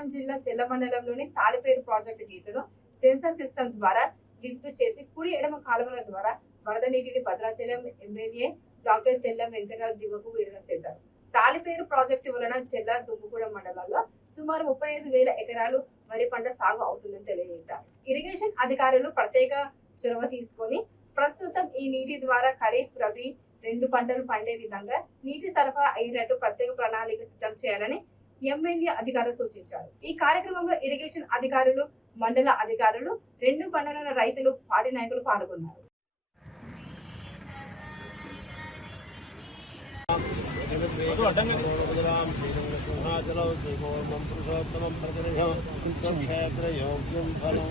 కొత్తగూడెం జిల్లా చెల్ల మండలంలోని తాలిపేరు ప్రాజెక్టు గేట్లను సెన్సార్ సిస్టమ్ ద్వారా లిఫ్ట్ చేసి కుడి ఎడమ కాలువల ద్వారా వరద నీటిని భద్రాచలం ఎమ్మెల్యే డాక్టర్ తెల్ల వెంకటరావు దివకు విడుదల చేశారు. తాలిపేరు ప్రాజెక్టు వలన చెల్ల దుమ్ముగూడెం మండలాల్లో సుమారు 35,000 ఎకరాలు వరి పంట సాగు అవుతుందని తెలియజేశారు. ఇరిగేషన్ అధికారులు ప్రత్యేక చొరవ తీసుకొని ప్రస్తుతం ఈ నీటి ద్వారా ఖరీఫ్, రబీ 2 పంటలు పండే విధంగా నీటి సరఫరా అయ్యేటట్టు ప్రత్యేక ప్రణాళిక సిద్ధం చేయాలని ఎమ్మెల్యే అధికారులు సూచించారు. ఈ కార్యక్రమంలో ఇరిగేషన్ అధికారులు, మండల అధికారులు, 2 మండలాల రైతులు, పార్టీ నాయకులు పాల్గొన్నారు. పురుషోత్తమం ప్రతినిధం క్షేత్ర యోగ్యం ఫలం